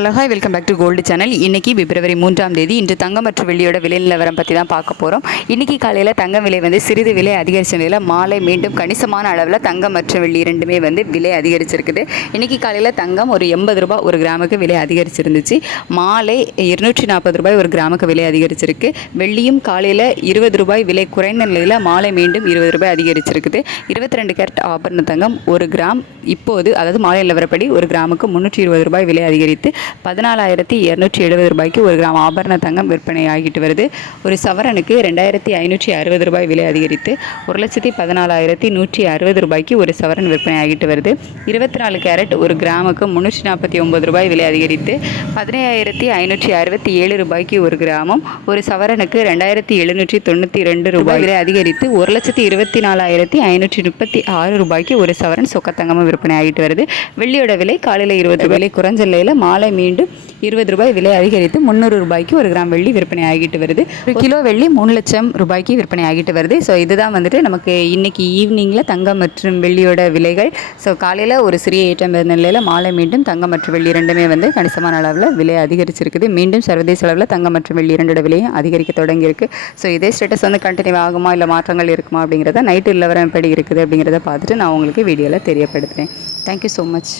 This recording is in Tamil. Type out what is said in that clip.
Hello hi welcome back to gold channel. இன்றைக்கி பிப்ரவரி 3ஆம் தேதி. இன்று தங்கம் மற்றும் வெள்ளியோட விலை நிலவரம் பற்றி தான் பார்க்க போகிறோம். இன்றைக்கி காலையில் தங்கம் விலை வந்து சிறிது விலை அதிகரித்த நிலையில் மாலை மீண்டும் கணிசமான அளவில் தங்கம் மற்றும் வெள்ளி இரண்டுமே வந்து விலை அதிகரிச்சிருக்குது. இன்றைக்கி காலையில் தங்கம் ஒரு 80 ரூபாய் ஒரு கிராமுக்கு விலை அதிகரிச்சிருந்துச்சு. மாலை 240 ரூபாய் ஒரு கிராமுக்கு விலை அதிகரிச்சிருக்கு. வெள்ளியும் காலையில் 20 ரூபாய் விலை குறைந்த நிலையில் மாலை மீண்டும் 20 ரூபாய் அதிகரிச்சிருக்குது. 22 கேரட் ஆபரண தங்கம் ஒரு கிராம் இப்போது அதாவது மாலை நிலவரப்படி ஒரு கிராமுக்கு 320 ரூபாய் விலை அதிகரித்து 14,270 ரூபாய்க்கு ஒரு கிராம் ஆபரண தங்கம் விற்பனை ஆகிட்டு வருது. ஒரு சவரனுக்கு 2,560 ரூபாய் விலை அதிகரித்து 1,14,160 ரூபாய்க்கு ஒரு சவரன் விற்பனை ஆகிட்டு வருது. 24 கேரட் ஒரு கிராமுக்கு 349 ரூபாய் விலை அதிகரித்து 15,567 ரூபாய்க்கு ஒரு கிராமும் ஒரு சவரனுக்கு 2,792 ரூபாய் விலை அதிகரித்து 1,24,536 ரூபாய்க்கு ஒரு சவரன் சொக்கத்தங்கமும் விற்பனை ஆகிட்டு வருது. வெள்ளியோட விலை காலையில் 20 ரூபாய் குறைஞ்ச நிலையில் மாலை மீண்டும் 20 ரூபாய் விலை அதிகரித்து 300 ரூபாய்க்கு ஒரு கிராம் வெள்ளி விற்பனை ஆகிட்டு வருது. ஒரு கிலோ வெள்ளி 3 லட்சம் ரூபாய்க்கு விற்பனை ஆகிட்டு வருது. ஸோ இதுதான் வந்துட்டு நமக்கு இன்னைக்கு ஈவினிங்கில் தங்கம் மற்றும் வெள்ளியோட விலைகள். ஸோ காலையில் ஒரு சிறிய ஏற்றம் இருந்த நிலையில் மாலை மீண்டும் தங்கம் மற்றும் வெள்ளி இரண்டுமே வந்து கணிசமான அளவில் விலை அதிகரிச்சிருக்குது. மீண்டும் சர்வதேச அளவில் தங்கம் மற்றும் வெள்ளி இரண்டோட விலையும் அதிகரிக்க தொடங்கியிருக்கு. ஸோ இதே ஸ்டேட்டஸ் வந்து கண்டினியூ ஆகுமா இல்லை மாற்றங்கள் இருக்குமா அப்படிங்கிறத நைட்டு நிலவரம் எப்படி இருக்குது அப்படிங்கிறத பார்த்துட்டு நான் உங்களுக்கு வீடியோவில் தெரியப்படுத்துகிறேன். Thank you so much.